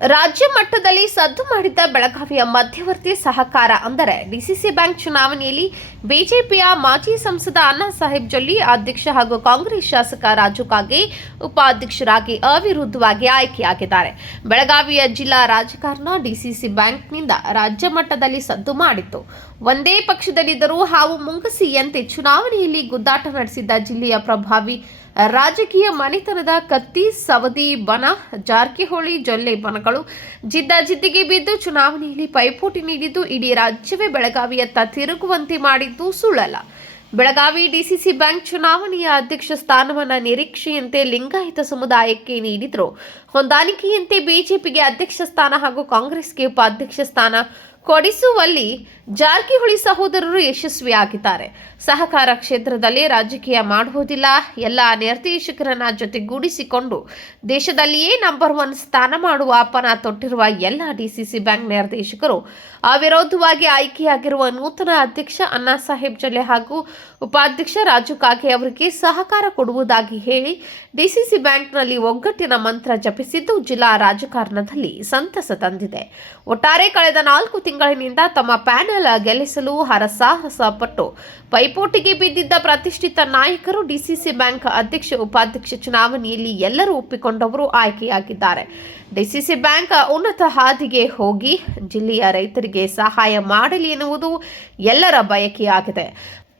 ರಾಜ್ಯ ಮಟ್ಟದಲ್ಲಿ ಸದ್ದು ಮಾಡಿದ್ದ ಬೆಳಗಾವಿಯ ಮಧ್ಯವರ್ತಿ ಸಹಕಾರ ಅಂದರೆ ಡಿಸಿಸಿ ಬ್ಯಾಂಕ್ ಚುನಾವಣೆಯಲ್ಲಿ ಬಿಜೆಪಿಯ ಮಾಜಿ ಸಂಸದ ಅಣ್ಣಾ ಸಾಹೇಬ್ ಜೊಲ್ಲಿ ಅಧ್ಯಕ್ಷ ಹಾಗೂ ಕಾಂಗ್ರೆಸ್ ಶಾಸಕ ರಾಜು ಕಾಗೆ ಉಪಾಧ್ಯಕ್ಷರಾಗಿ ಅವಿರುದ್ಧವಾಗಿ ಆಯ್ಕೆಯಾಗಿದ್ದಾರೆ. ಬೆಳಗಾವಿಯ ಜಿಲ್ಲಾ ರಾಜಕಾರಣ ಡಿಸಿಸಿ ಬ್ಯಾಂಕ್ನಿಂದ ರಾಜ್ಯ ಮಟ್ಟದಲ್ಲಿ ಸದ್ದು ಮಾಡಿತ್ತು. ಒಂದೇ ಪಕ್ಷದಲ್ಲಿದ್ದರೂ ಹಾವು ಮುಂಗಸಿಯಂತೆ ಚುನಾವಣೆಯಲ್ಲಿ ಗುದ್ದಾಟ ನಡೆಸಿದ್ದ ಜಿಲ್ಲೆಯ ಪ್ರಭಾವಿ ರಾಜಕೀಯ ಮನೆತನದ ಕತ್ತಿ, ಸವದಿ, ಬನ, ಜಾರಕಿಹೊಳಿ, ಜೊಲ್ಲೆ ಬನಗಳು ಜಿದ್ದಾಜಿದ್ದಿಗೆ ಬಿದ್ದು ಚುನಾವಣೆಯಲ್ಲಿ ಪೈಪೋಟಿ ನೀಡಿದ್ದು ಇಡೀ ರಾಜ್ಯವೇ ಬೆಳಗಾವಿಯತ್ತ ತಿರುಗುವಂತೆ ಮಾಡಿದ್ದು ಸುಳ್ಳಲ್ಲ. ಬೆಳಗಾವಿ ಡಿಸಿಸಿ ಬ್ಯಾಂಕ್ ಚುನಾವಣೆಯ ಅಧ್ಯಕ್ಷ ಸ್ಥಾನವನ್ನ ನಿರೀಕ್ಷೆಯಂತೆ ಲಿಂಗಾಯತ ಸಮುದಾಯಕ್ಕೆ ನೀಡಿದ್ರು. ಹೊಂದಾಣಿಕೆಯಂತೆ ಬಿಜೆಪಿಗೆ ಅಧ್ಯಕ್ಷ ಸ್ಥಾನ ಹಾಗೂ ಕಾಂಗ್ರೆಸ್ಗೆ ಉಪಾಧ್ಯಕ್ಷ ಸ್ಥಾನ ಕೊಡಿಸುವಲ್ಲಿ ಜಾರಕಿಹೊಳಿ ಸಹೋದರರು ಯಶಸ್ವಿಯಾಗಿದ್ದಾರೆ. ಸಹಕಾರ ಕ್ಷೇತ್ರದಲ್ಲಿ ರಾಜಕೀಯ ಮಾಡುವುದಿಲ್ಲ. ಎಲ್ಲ ನಿರ್ದೇಶಕರನ್ನ ಜೊತೆಗೂಡಿಸಿಕೊಂಡು ದೇಶದಲ್ಲಿಯೇ ನಂಬರ್ ಒನ್ ಸ್ಥಾನ ಮಾಡುವ ಅಪನ ತೊಟ್ಟಿರುವ ಎಲ್ಲ ಡಿಸಿಸಿ ಬ್ಯಾಂಕ್ ನಿರ್ದೇಶಕರು ಅವಿರೋಧವಾಗಿ ಆಯ್ಕೆಯಾಗಿರುವ ನೂತನ ಅಧ್ಯಕ್ಷ ಅಣ್ಣಾ ಸಾಹೇಬ್ ಜೊಲ್ಲೆ ಹಾಗೂ ಉಪಾಧ್ಯಕ್ಷ ರಾಜು ಕಾಗೆ ಅವರಿಗೆ ಸಹಕಾರ ಕೊಡುವುದಾಗಿ ಹೇಳಿ ಡಿಸಿಸಿ ಬ್ಯಾಂಕ್ನಲ್ಲಿ ಒಗ್ಗಟ್ಟಿನ ಮಂತ್ರ ಜಪಿಸಿದ್ದು ಜಿಲ್ಲಾ ರಾಜಕಾರಣದಲ್ಲಿ ಸಂತಸ ತಂದಿದೆ. ಒಟ್ಟಾರೆ ಕಳೆದ ನಾಲ್ಕು ತಿಂಗಳಿನಿಂದ ತಮ್ಮ ಪ್ಯಾನೆಲ್ ಗೆಲ್ಲಿಸಲು ಹರಸಾಹಸ ಪಟ್ಟು ಪೈಪೋಟಿಗೆ ಬಿದ್ದಿದ್ದ ಪ್ರತಿಷ್ಠಿತ ನಾಯಕರು ಡಿಸಿಸಿ ಬ್ಯಾಂಕ್ ಅಧ್ಯಕ್ಷ, ಉಪಾಧ್ಯಕ್ಷ ಚುನಾವಣೆಯಲ್ಲಿ ಎಲ್ಲರೂ ಒಪ್ಪಿಕೊಂಡವರು ಆಯ್ಕೆಯಾಗಿದ್ದಾರೆ. ಡಿಸಿಸಿ ಬ್ಯಾಂಕ್ ಉನ್ನತ ಹಾದಿಗೆ ಹೋಗಿ ಜಿಲ್ಲೆಯ ರೈತರಿಗೆ ಸಹಾಯ ಮಾಡಲಿ ಎನ್ನುವುದು ಎಲ್ಲರ ಬಯಕೆಯಾಗಿದೆ.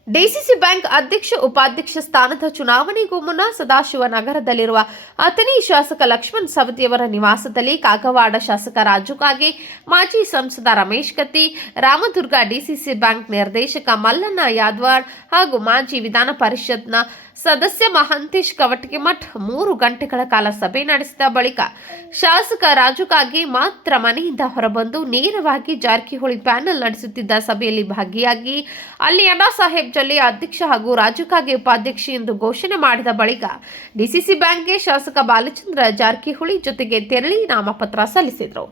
ಡಿಸಿಸಿ ಬ್ಯಾಂಕ್ ಅಧ್ಯಕ್ಷ ಉಪಾಧ್ಯಕ್ಷ ಸ್ಥಾನದ ಚುನಾವಣೆಗೂ ಮುನ್ನ ಸದಾಶಿವ ನಗರದಲ್ಲಿರುವ ಅಥಣಿ ಶಾಸಕ ಲಕ್ಷ್ಮಣ್ ಸವದಿಯವರ ನಿವಾಸದಲ್ಲಿ ಕಾಗವಾಡ ಶಾಸಕ ರಾಜು ಕಾಗೆ, ಮಾಜಿ ಸಂಸದ ರಮೇಶ್ ಕತ್ತಿ, ರಾಮದುರ್ಗ ಡಿಸಿಸಿ ಬ್ಯಾಂಕ್ ನಿರ್ದೇಶಕ ಮಲ್ಲಣ್ಣ ಯಾದವಾಡ್ ಹಾಗೂ ಮಾಜಿ ವಿಧಾನ ಪರಿಷತ್ನ ಸದಸ್ಯ ಮಹಂತೇಶ್ ಕವಟಗಿಮಠ್ ಮೂರು ಗಂಟೆಗಳ ಕಾಲ ಸಭೆ ನಡೆಸಿದ ಬಳಿಕ ಶಾಸಕ ರಾಜು ಕಾಗೆ ಮಾತ್ರ ಮನೆಯಿಂದ ಹೊರಬಂದು ನೇರವಾಗಿ ಜಾರಕಿಹೊಳಿ ಪ್ಯಾನೆಲ್ ನಡೆಸುತ್ತಿದ್ದ ಸಭೆಯಲ್ಲಿ ಭಾಗಿಯಾಗಿ ಅಲ್ಲಿ ಅಣ್ಣಾ ಸಾಹೇಬ್ ಜೊಲ್ಲೆ ಅಧ್ಯಕ್ಷ ಹಾಗೂ ರಾಜು ಕಾಗೆ ಉಪಾಧ್ಯಕ್ಷ ಎಂದು ಘೋಷಣೆ ಮಾಡಿದ ಬಳಿಕ ಡಿಸಿಸಿ ಬ್ಯಾಂಕ್ಗೆ ಶಾಸಕ ಬಾಲಚಂದ್ರ ಜಾರಕಿಹೊಳಿ ಜೊತೆಗೆ ತೆರಳಿ ನಾಮಪತ್ರ ಸಲ್ಲಿಸಿದರು.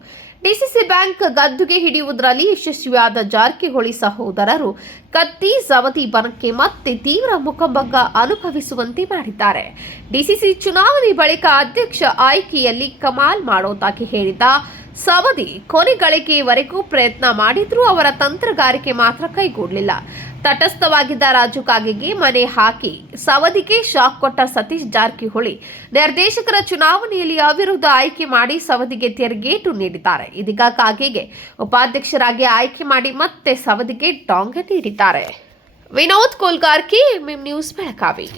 ಡಿಸಿಸಿ ಬ್ಯಾಂಕ್ ಗದ್ದುಗೆ ಹಿಡಿಯುವುದರಲ್ಲಿ ಯಶಸ್ವಿಯಾದ ಜಾರಕಿಹೊಳಿ ಸಹೋದರರು ಕತ್ತಿ, ಸವದಿ, ಬನಕ್ಕೆ ಮತ್ತೆ ತೀವ್ರ ಮುಖಭಂಗ ಅನುಭವಿಸುವಂತೆ ಮಾಡಿದ್ದಾರೆ. ಡಿಸಿಸಿ ಚುನಾವಣೆ ಬಳಿಕ ಅಧ್ಯಕ್ಷ ಆಯ್ಕೆಯಲ್ಲಿ ಕಮಾಲ್ ಮಾಡೋದಾಗಿ ಹೇಳಿದ್ದ ಸವದಿ ಕೊನೆಗಳಿಕೆಯವರೆಗೂ ಪ್ರಯತ್ನ ಮಾಡಿದ್ರೂ ಅವರ ತಂತ್ರಗಾರಿಕೆ ಮಾತ್ರ ಕೈಗೂಡಲಿಲ್ಲ. ತಟಸ್ಥವಾಗಿದ್ದ ರಾಜು ಕಾಗೆಗೆ ಮನೆ ಹಾಕಿ ಸವದಿಗೆ ಶಾಕ್ ಕೊಟ್ಟ ಸತೀಶ್ ಜಾರಕಿಹೊಳಿ. ನಿರ್ದೇಶಕರ ಚುನಾವಣೆಯಲ್ಲಿ ಅವಿರುದ್ಧ ಆಯ್ಕೆ ಮಾಡಿ ಸವದಿಗೆ ತೆರಿಗೇಟು ನೀಡಿದ್ದಾರೆ. ಇದೀಗ ಕಾಗೆಗೆ ಉಪಾಧ್ಯಕ್ಷರಾಗಿ ಆಯ್ಕೆ ಮಾಡಿ ಮತ್ತೆ ಸವದಿಗೆ ಡಾಂಗ್ ನೀಡಿದ್ದಾರೆ. Vinod Kolgarki MM news Belagavi.